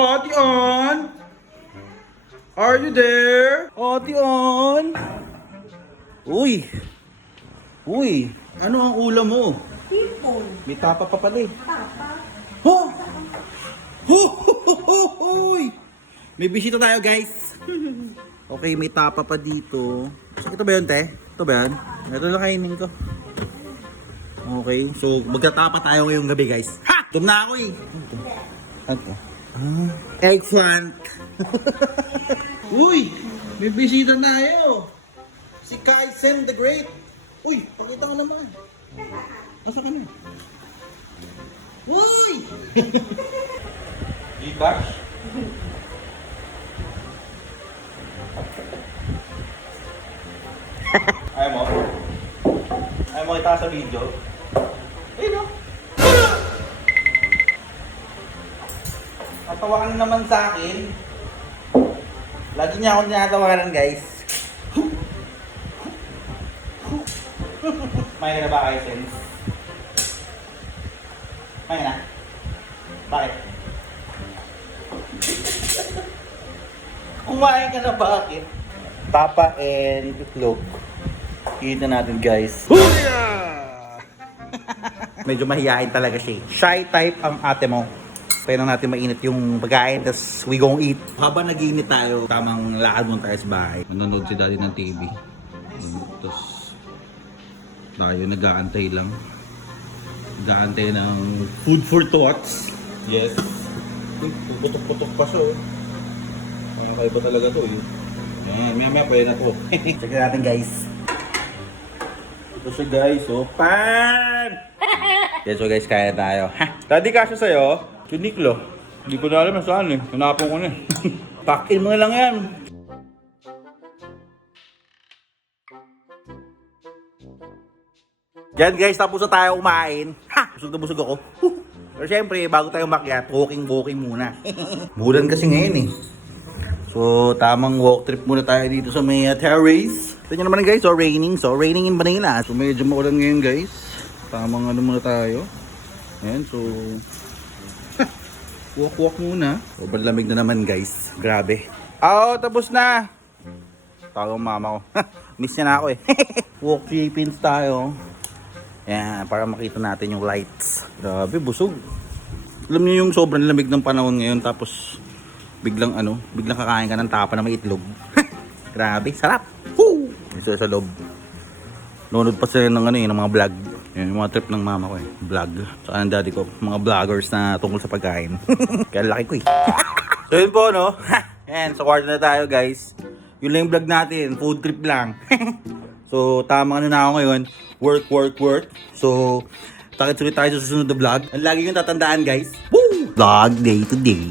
Ate On? Are you there? Ate On? Uy! Uy! Ano ang ulam mo? Hipon. May tapa pa pala eh. Papa. Ho! Ho! Hoy! May bisita tayo guys. Okay, may tapa pa dito. Ito ba yun, te? Ito ba yan? Ito lang kainin ko. Okay, so magtatapa tayo ngayong gabi guys. Ha! Tum na ako eh. Ito. Eggplant. Uy! May bisita tayo. Si Kaisen the Great. Uy! Pakita ko naman. Asa ka na? Uy! Gcash? Ayaw mo? Ayaw mo kita sa video? Ayun o. Natawakan naman sa akin. Lagi niya akong tinatawanan guys. May ka na ba kayo, Sense? May ka na? Bakit? Kumain ka na bakit? Tapa and itlog. Kita natin guys. Huya! Medyo mahihain talaga siya. Shy type ang ate mo. Kaya natin mainit yung pagkain, tas we gon' eat. Habang nag-iinit tayo, tamang lakad muna tayo sa bahay. Nanonood si daddy ng TV. Tapos tayo nag-aantay lang. Nag-aantay ng food for thoughts. Yes. Putok-putok pa siya. Mga kaiba talaga to eh. Yan, may pwede na to. Check natin guys. Ito siya guys, oh. Pan! Yes, so guys, kaya tayo. Daddy, kasya sa'yo. Tuniklo. Hindi ko na alam na saan eh. Hanapon ko na eh. Pack-in mo na lang yan. Yan guys, tapos na tayo kumain. Ha! Busog na busog ako. Pero syempre, bago tayo makyat, walking muna. Mulan kasi ngayon eh. So, tamang walk trip muna tayo dito sa may terrace. Ito nyo naman guys, so raining in Manila. So, medyo maulan ngayon guys. Tamang ano muna tayo. Ayan, so walk muna. Sobrang lamig na naman guys. Grabe. Tapos na. Tawag ang mama ko. Miss niya na ako eh. Walk 3 pins tayo. Ayan, para makita natin yung lights. Grabe, busog. Alam niyo yung sobrang lamig ng panahon ngayon. Tapos biglang kakain ka ng tapa na may itlog. Grabe, sarap. Woo! Ito sa loob. Nunod pa sila ng ng mga vlog. Yung mga trip ng mama ko eh. Vlog. Saka ng daddy ko. Mga vloggers na tungkol sa pagkain. Kaya laki ko eh. So yun po no. Ayan, sa kwarto na tayo guys. Yun lang yung vlog natin. Food trip lang. So tamang na ako ngayon. Work. So takit ulit tayo sa susunod na vlog. Ang lagi yung tatandaan guys. Woo! Vlog day to day.